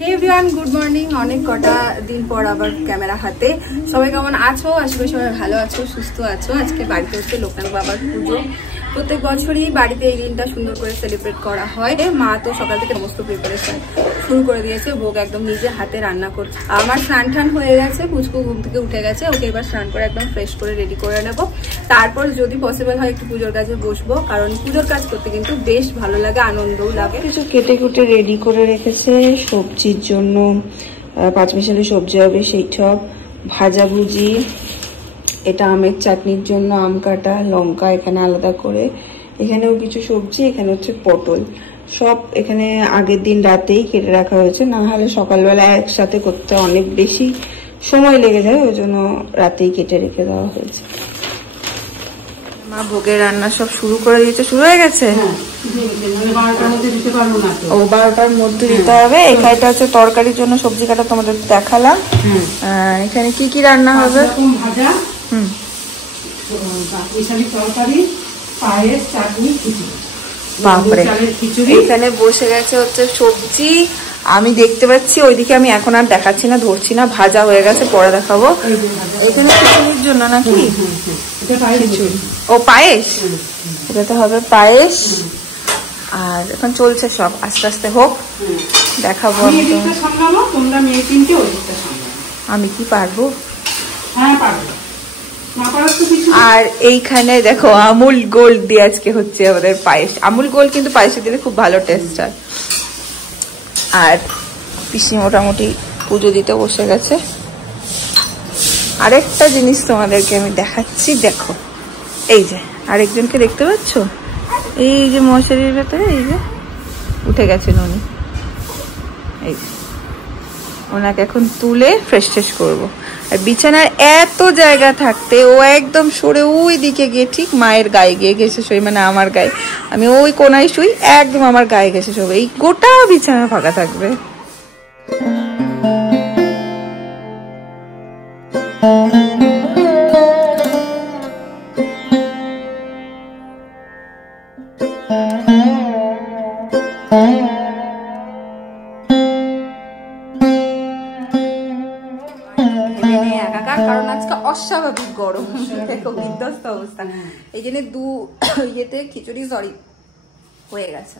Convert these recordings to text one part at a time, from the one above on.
Hey everyone, good morning. অনেক কটা দিন পর আবার ক্যামেরা হাতে। সবাই কেমন আছো? আশা করি সবাই ভালো আছো, সুস্থ আছো। আজকে বাড়িতে হচ্ছে লোকনাথ বাবার পুজো। প্রত্যেক বছরই বাড়িতে এই দিনটা সুন্দর করে সেলিব্রেট করা হয়। মা তো সকাল থেকে সমস্ত প্রিপারেশন শুরু করে দিয়েছে, ভোগ একদম নিজে হাতে রান্না করছে। আমার স্নান টান হয়ে গেছে, পুচকু ঘুম থেকে উঠে গেছে, ওকে এবার স্নান করে একদম ফ্রেশ করে রেডি করে নেবো। তারপর যদি পসিবল হয় একটু পুজোর কাজে বসবো, কারণ পুজোর কাজ করতে কিন্তু বেশ ভালো লাগে, আনন্দও লাগে। কিছু কেটে কুটে রেডি করে রেখেছে সবজির জন্য, পাঁচমিশালি সবজি হবে সেই সব, ভাজাভুজি, এটা আমের চাটনির জন্য আম কাটা, লঙ্কা এখানে আলাদা করে, এখানেও কিছু সবজি, এখানে হচ্ছে পটল, সব এখানে আগের দিন রাতেই কেটে রাখা হয়েছে, না হলে সকালবেলা একসাথে করতে অনেক বেশি সময় লেগে যায়, ওই জন্য রাতেই কেটে রেখে দেওয়া হয়েছে। মা ভোগের রান্না সব শুরু করে দিয়েছে, শুরু হয়ে গেছে। ও 12টার মধ্যে দিতে হবে। এখানটা হচ্ছে তরকারির জন্য সবজি কাটা তোমাদের দেখালাম। এখানে কি কি রান্না হবে? ভাজা, তরকারি, পায়েস, চাটনি, খিচুড়ি। বাপরে, এখানে বসে গেছে হচ্ছে সবজি, আমি দেখতে পাচ্ছি ওইদিকে, আমি এখন আর দেখাচ্ছি না, ধরছি না, ভাজা হয়ে গেছে, পরে দেখাবো। এখানে খিচুড়ির জন্য নাকি? ও পায়েস, এটাতে হবে পায়েস। আর এখন চলছে সব, আস্তে আস্তে হোক, দেখাবো। আমি কি পারবো? আর এইখানে দেখো আমুল গোল্ড দিয়ে আজকে হচ্ছে আমাদের পায়েস। আমুল গোল্ড কিন্তু পায়েসে দিলে খুব ভালো টেস্ট হয়। আর পিসি মোটামুটি পুজো দিতে বসে গেছে। আরেকটা জিনিস তোমাদেরকে আমি দেখাচ্ছি, দেখো এই যে আরেকজনকে দেখতে পাচ্ছ, এই যে মশারির ভেতরে এই যে উঠে গেছেন উনি, এই ওনাকে এখন তুলে ফ্রেশ ট্রেশ করবো। আর বিছানার এত জায়গা থাকতে ও একদম সরে ওই দিকে গিয়ে ঠিক মায়ের গায়ে গিয়ে ঘেসে শোয়, মানে আমার গায়ে, আমি ওই কোনায় শুই, একদম আমার গায়ে ঘেসে শোবে, এই গোটা বিছানা ফাঁকা থাকবে। কারণ আজকে অস্বাভাবিক গরম, দেখো বিধ্বস্ত অবস্থা, এই জন্য ইয়েতে খিচুড়ি সরি হয়ে গেছে।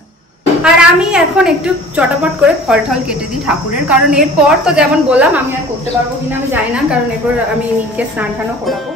আর আমি এখন একটু চটাপট করে ফল টল কেটে দিই ঠাকুরের, কারণ এরপর তো যেমন বললাম আমি আর করতে পারবো কিনা আমি জানি না, কারণ এরপর আমি নিককে স্নান টানও করাবো।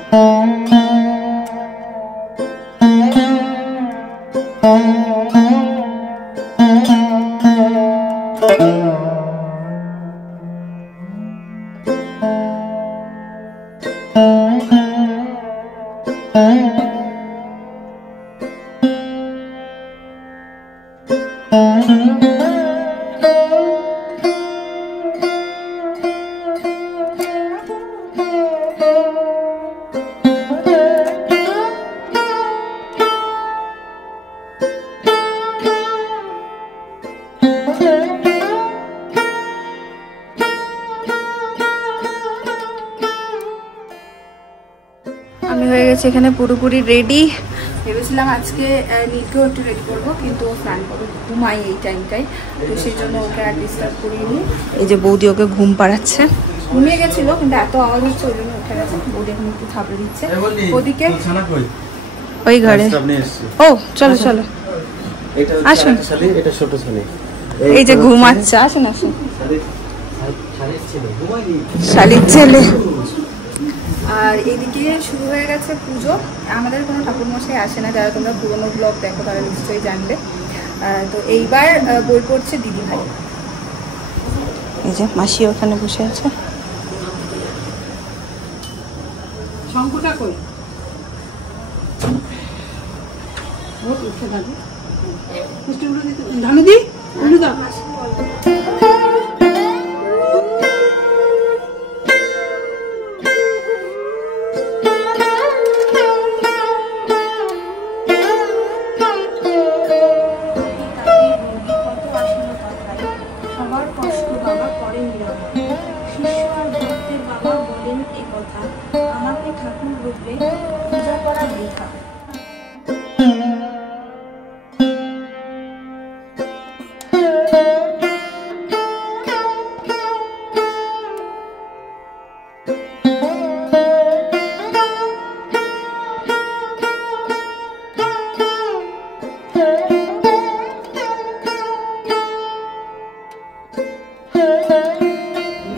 আমি হয়ে গেছে এখানে পুরোপুরি রেডি। ভেবেছিলাম আজকে নিকেও একটু রেডি করবো, কিন্তু ও স্নান করে ঘুমাই এই টাইমটাই, তো সেই জন্য ওকে আর ডিস্টার্ব করিনি। এই যে বৌদি ওকে ঘুম পাড়াচ্ছে, ঘুমিয়ে গেছিল কিন্তু এত আওয়াজ হচ্ছে ওই জন্য উঠে গেছে। বৌদি এখন একটু থাপড়ে দিচ্ছে ওদিকে ওই ঘরে। ও চলো চলো আসুন, এই যে ঘুমাচ্ছে, আসুন আসুন, শালির ছেলে। আর এদিকে শুরু হয়ে গেছে পুজো। আমাদের কোনো ঠাকুর মশাই আসে না, যারা তোমরা পুরোনো ব্লগ দেখো তারা নিশ্চয়ই জানবে। তো এইবার বই পড়ছে দিদি ভাই, এই যে মাসি ওখানে বসে আছে। শঙ্কুটা কই? ধানুদি ঠাকুর রূপে পূজা করা দেখা।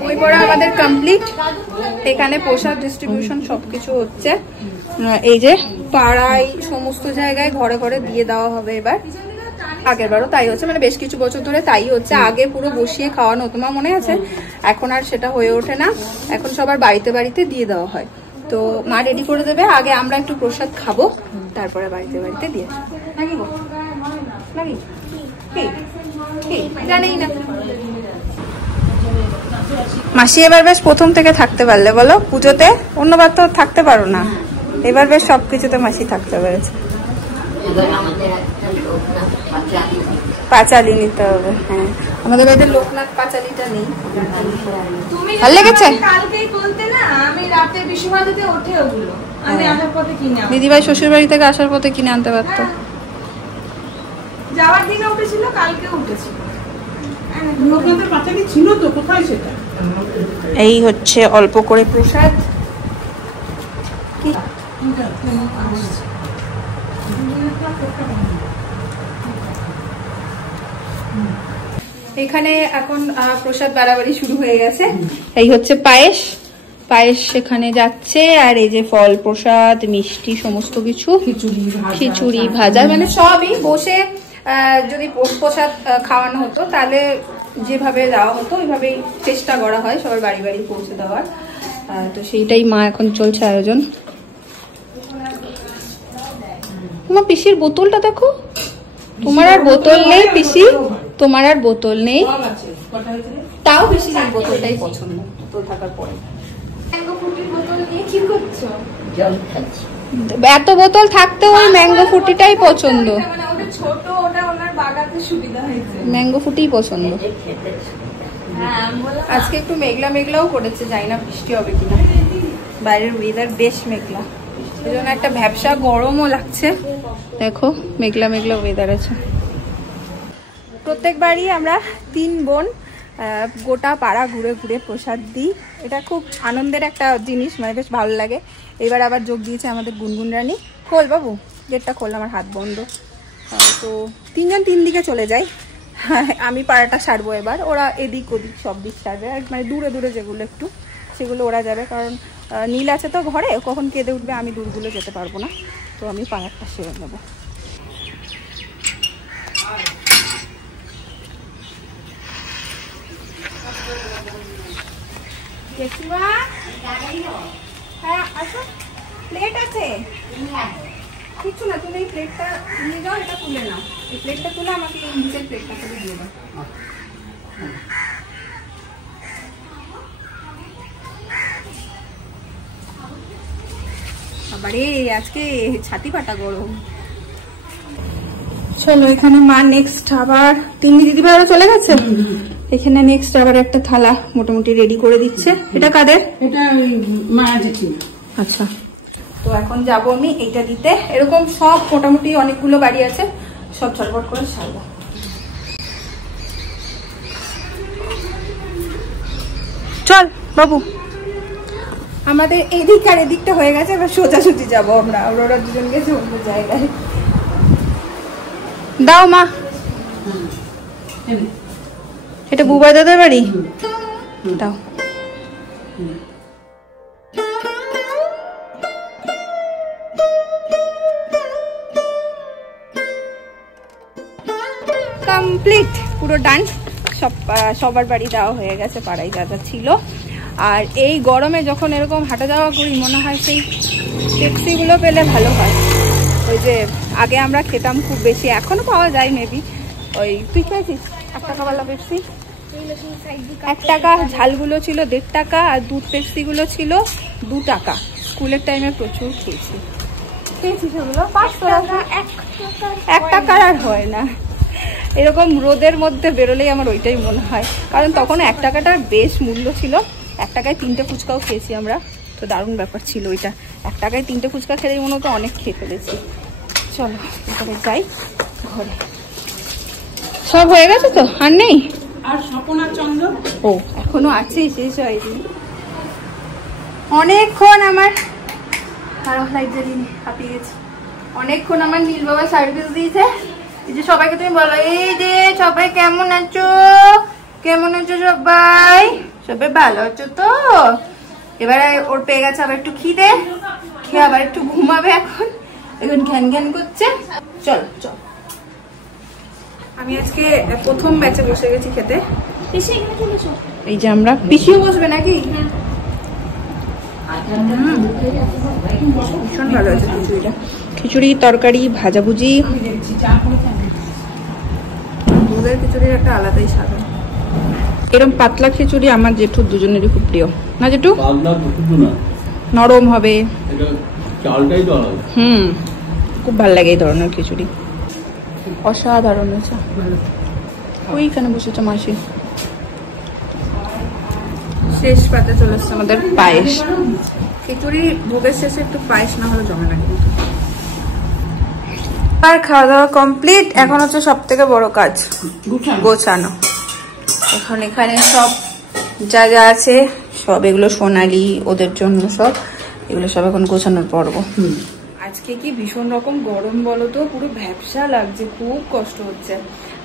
বই পড়া আমাদের কমপ্লিট। এখানে প্রসাদ ডিস্ট্রিবিউশন সবকিছু হচ্ছে। এই যে পাড়ায় সমস্ত জায়গায় ঘরে ঘরে দিয়ে দেওয়া হবে এবার। আগের বারও তাই হচ্ছে, মানে বেশ কিছু বছর ধরে তাই হচ্ছে। আগে পুরো বসিয়ে খাওয়ানো, তোমার মনে আছে? এখন আর সেটা হয়ে ওঠে না, এখন সবার বাড়িতে বাড়িতে দিয়ে দেওয়া হয়। তো মা রেডি করে দেবে, আগে আমরা একটু প্রসাদ খাবো, তারপরে বাড়িতে বাড়িতে দিয়ে আসবো। নাকি গো নাকি কি জানেই না। মাসি এবার বেশ প্রথম থেকে থাকতে পারলে বলো পুজোতে, অন্যবার তো থাকতে পারো না, এবার বেশ সবকিছুতে মাসি থাকতে পেরেছে। পাঁচালি নিতে হবে, হ্যাঁ আমাদের বাড়িতে লোকনাথ পাঁচালিটা নেই। ভালো লেগেছে? দিদিভাই শ্বশুর বাড়ি থেকে আসার পথে কিনে আনতে পারতো। যাওয়ার দিনে উঠেছিল, কালকে উঠেছিল। এই হচ্ছে অল্প করে প্রসাদ। এখানে এখন প্রসাদ বাড়াবাড়ি শুরু হয়ে গেছে। এই হচ্ছে পায়েস, পায়েস সেখানে যাচ্ছে। আর এই যে ফল প্রসাদ, মিষ্টি, সমস্ত কিছু, খিচুড়ি ভাজা, মানে সবই বসে যদি প্রসাদ খাওয়ানো হতো তাহলে যেভাবে দেওয়া হতো ওইভাবেই চেষ্টা করা হয় সবার বাড়ি বাড়ি পৌঁছে দেওয়ার। তো সেইটাই মা এখন চলছে আয়োজন। তোমার পিসির বোতলটা দেখো, তোমার আর বোতল নেই পিসি, তোমার আর বোতল নেই, তাও পিসির এই বোতলটাই পছন্দ বোতল থাকার পরে। এত বোতল থাকতেও ওই ম্যাঙ্গো ফুটিটাই পছন্দ, ম্যাঙ্গো ফুটিই পছন্দ। আজকে একটু মেঘলা মেঘলাও করেছে, জানি না বৃষ্টি হবে কিনা। বাইরের ওয়েদার বেশ মেঘলা, এই জন্য একটা ভ্যাপসা গরমও লাগছে। দেখো মেঘলা মেঘলা ওয়েদার আছে। প্রত্যেকবারই আমরা 3 বোন গোটা পাড়া ঘুরে ঘুরে প্রসাদ দিই, এটা খুব আনন্দের একটা জিনিস, মানে বেশ ভালো লাগে। এবার আবার যোগ দিয়েছে আমাদের গুনগুন রানী। খোল বাবু, গেটটা খোল, আমার হাত বন্ধ। তো 3 জন 3 দিকে চলে যাই, আমি পাড়াটা সারবো এবার, ওরা এদিক ওদিক সব দিক সারবে। আর মানে দূরে দূরে যেগুলো একটু সেগুলো ওরা যাবে, কারণ নীল আছে তো ঘরে, কখন কেঁদে উঠবে আমি দূরগুলো যেতে পারবো না, তো আমি পাড়াটা সেরে নেবো। হ্যাঁ আসো, প্লেট আছে কিছু না, তুমি এই প্লেটটা নিয়ে যাও, এটা তুলে নাও। এই প্লেটটা তুলে আমাকে এই নিচের প্লেটটা করে দিয়ে দাও। আবারে আজকে ছাতি ফাটা গরম। চলো এখানে মা নেক্সট আবার তিন্নি দিদিভাই ওরা চলে গেছে, এখানে নেক্সট আবার একটা থালা মোটামুটি রেডি করে দিচ্ছে। এটা কাদের? এটা মায়া দিচ্ছি। আচ্ছা, তো এখন যাবো আমি এইটা দিতে। এরকম সব মোটামুটি অনেকগুলো বাড়ি আছে, সব ঝটপট করে সারবো। চল বাবু, আমাদের এদিক আর এদিকটা হয়ে গেছে, এবার সোজাসুজি যাবো আমরা, ওরা দুজন গেছে অন্য জায়গায়। দাও মা, এটা বুবাই দাদার বাড়ি, দাও। কমপ্লিট, পুরো ডান, সবার বাড়ি দেওয়া হয়ে গেছে, পাড়ায় যা যা ছিল। আর এই গরমে যখন এরকম হাঁটা যাওয়া করি মনে হয় সেই পেপসিগুলো পেলে ভালো হয়। ওই যে আগে আমরা খেতাম খুব বেশি, এখনো পাওয়া যায় মেবি। ওই তুই খেয়েছিস 1 টাকাওয়ালা পেপসি? 1 টাকা, ঝালগুলো ছিল 1.5 টাকা, আর দুধ পেপসিগুলো ছিল 2 টাকা। স্কুলের টাইমে প্রচুর খেয়েছি। খেয়েছি সেগুলো 5 টাকা, 1 টাকার আর হয় না। এরকম রোদের মধ্যে বেরোলেই আমার ওইটাই মনে হয়, কারণ তখন 1 টাকাটার বেশ মূল্য ছিল। 1 টাকায় 3টে ফুচকাও খেয়েছি আমরা, তো দারুণ ব্যাপার ছিল ওইটা। 1 টাকায় 3টে ফুচকা খেলেই মনে হতো অনেক খেয়ে ফেলেছি। চলো এখানে যাই ঘরে। সব হয়ে গেছে তো, আর নেই? আর স্বপনা চন্দ্র ও এখনো আছে, শেষ হয়নি। অনেকক্ষণ আমার হাঁপিয়ে গেছি, অনেকক্ষণ আমার নীল বাবা সার্ভিস দিয়েছে। এই যে সবাইকে তুমি বলো, এই যে সবাই কেমন আছো, কেমন আছো সবাই? সবাই ভালো আছো তো? এবারে ওর পেয়ে গেছে আবার একটু খিদে, খেয়ে আবার একটু ঘুমাবে। এখন এখন ঘ্যান ঘ্যান করছে। চল চল। আমি আজকে প্রথম ব্যাচে বসে গেছি খেতে। এই যে আমরা পিছিয়ে বসবে নাকি? ভীষণ ভালো আছে খিচুড়িটা। খিচুড়ি, তরকারি, ভাজাভুজি। দুধের খিচুড়ির একটা আলাদাই স্বাদ। এরকম পাতলা খিচুড়ি আমার জেঠুর দুজনেরই খুব প্রিয়। না জেঠু? নরম হবে, খুব ভালো লাগে এই ধরনের খিচুড়ি। অসাধারণ হয়েছে। ওইখানে বসেছে মাসি। শেষ পাতে চলে এসছে আমাদের পায়েস। খিচুড়ি ভোগের শেষে একটু পায়েস না হলে জমে না কিন্তু। আর খাওয়া দাওয়া কমপ্লিট। এখন হচ্ছে সব থেকে বড় কাজ, গোছানো। এখন এখানে সব যা যা আছে সব, এগুলো সোনালি ওদের জন্য সব, এগুলো সব এখন গোছানোর পর্ব। আজকে কি ভীষণ রকম গরম বলো তো, পুরো ভ্যাপসা লাগছে, খুব কষ্ট হচ্ছে।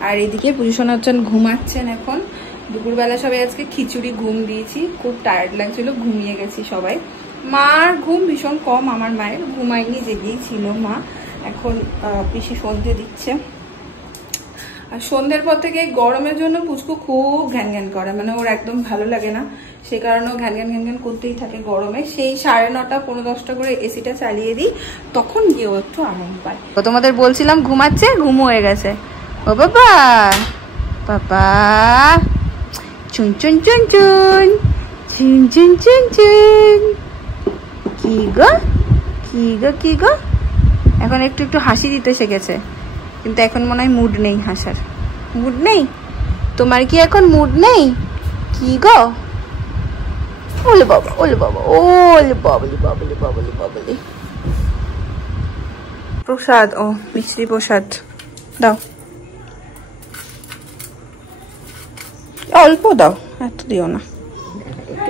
আর এদিকে পুজোশোনা হচ্ছেন ঘুমাচ্ছেন এখন। দুপুরবেলা সবাই আজকে খিচুড়ি ঘুম দিয়েছি, খুব টায়ার্ড লাগছিল, ঘুমিয়ে গেছি সবাই। মার ঘুম ভীষণ কম, আমার মায়ের ঘুমায়নি, জেগেই ছিল মা। এখন পিসি সন্ধে দিচ্ছে। আর সন্ধ্যের পর থেকে গরমের জন্য পুচকু খুব ঘ্যান ঘ্যান করে, মানে ওর একদম ভালো লাগে না, সে কারণে ঘ্যান ঘ্যান ঘ্যান ঘ্যান করতেই থাকে গরমে। সেই 9:30 পৌনে 10টা করে এসিটা চালিয়ে দিই, তখন গিয়ে ও একটু আরাম পায়। তো তোমাদের বলছিলাম ঘুমাচ্ছে, ঘুম হয়ে গেছে। ও বাবা বাবা, চুন চুন চুন চুন চুন চুন চুন চুন। কি গো কি গো কি গো? এখন একটু একটু হাসি দিতে শিখেছে, কিন্তু এখন মনে হয় মুড নেই হাসার। মুড নেই? তোমার কি এখন মুড নেই? কি গো? ওলে বাবা ওলে বাবা ওলে বাবলি বাবলি বাবলি বাবলি। প্রসাদ, ও মিষ্টি প্রসাদ দাও, অল্প দাও, এত দিও না।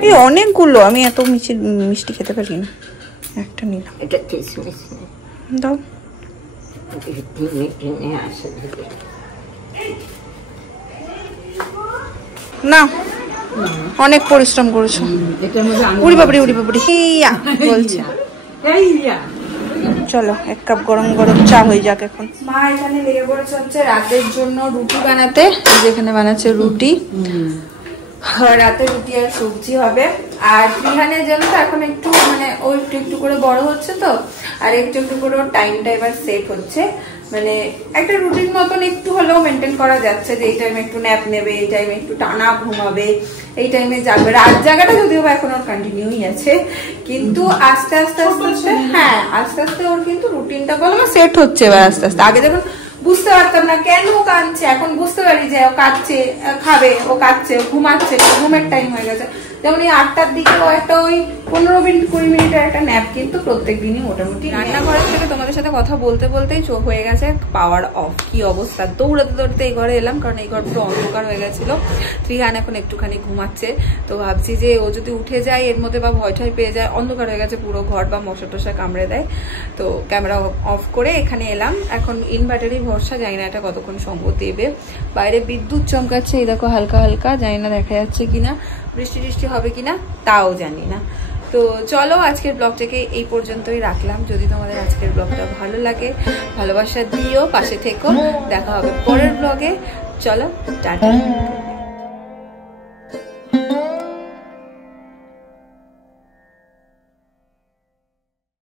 এই অনেকগুলো, আমি এত মিষ্টি খেতে পারি না, একটা নিলাম। দাও। না অনেক পরিশ্রম করেছো। উড়ি বাবরি উড়ি বাবরি বলছে। চলো 1 কাপ গরম গরম চা হয়ে যাক এখন। মা এখানে লেগে পড়েছে হচ্ছে রাতের জন্য রুটি বানাতে। যেখানে বানাচ্ছে রুটি, রাতে রুটি আর সবজি হবে। আর রিহানের জন্য তো এখন একটু মানে ও একটু একটু করে বড় হচ্ছে তো, আর একটু একটু করে ওর টাইমটা এবার সেট হচ্ছে, মানে একটা রুটিন মতন একটু হলেও মেনটেন করা যাচ্ছে, যে এই টাইমে একটু ন্যাপ নেবে, এই টাইমে একটু টানা ঘুমাবে, এই টাইমে জাগবে। রাত জায়গাটা যদিও বা এখন ওর কন্টিনিউই আছে, কিন্তু আস্তে আস্তে আস্তে আস্তে হ্যাঁ আস্তে আস্তে ওর কিন্তু রুটিনটা বলো সেট হচ্ছে এবার আস্তে আস্তে। আগে যখন বুঝতে পারতাম না কেন ও কাঁদছে, এখন বুঝতে পারি যে ও কাঁদছে, খাবে, ও কাঁদছে, ঘুমাচ্ছে, ঘুমের টাইম হয়ে গেছে। যেমন এই 8টার দিকে ও একটা ওই 15-20 মিনিটের একটা ন্যাপ কিন্তু প্রত্যেক দিনই মোটামুটি। রান্নাঘরের থেকে তোমাদের সাথে কথা বলতে বলতেই চোখ হয়ে গেছে পাওয়ার অফ। কি অবস্থা, দৌড়াতে দৌড়াতে এই ঘরে এলাম, কারণ এই ঘর পুরো অন্ধকার হয়ে গেছিল। ত্রিহান এখন একটুখানি ঘুমাচ্ছে, তো ভাবছি যে ও যদি উঠে যায় এর মধ্যে বা ভয় ঠয় পেয়ে যায়, অন্ধকার হয়ে গেছে পুরো ঘর, বা মশা টশা কামড়ে দেয়, তো ক্যামেরা অফ করে এখানে এলাম। এখন ইনভার্টারই ভরসা, জানি না এটা কতক্ষণ সঙ্গ দেবে। বাইরে বিদ্যুৎ চমকাচ্ছে, এই দেখো হালকা হালকা, জানি না দেখা যাচ্ছে কিনা, বৃষ্টি টিষ্টি হবে কিনা তাও জানি না। তো চলো আজকের ব্লগটাকে এই পর্যন্তই রাখলাম। যদি তোমাদের আজকের ব্লগটা ভালো লাগে, ভালোবাসা দিও, পাশে থেকো। দেখা হবে পরের ব্লগে। চলো টাটা।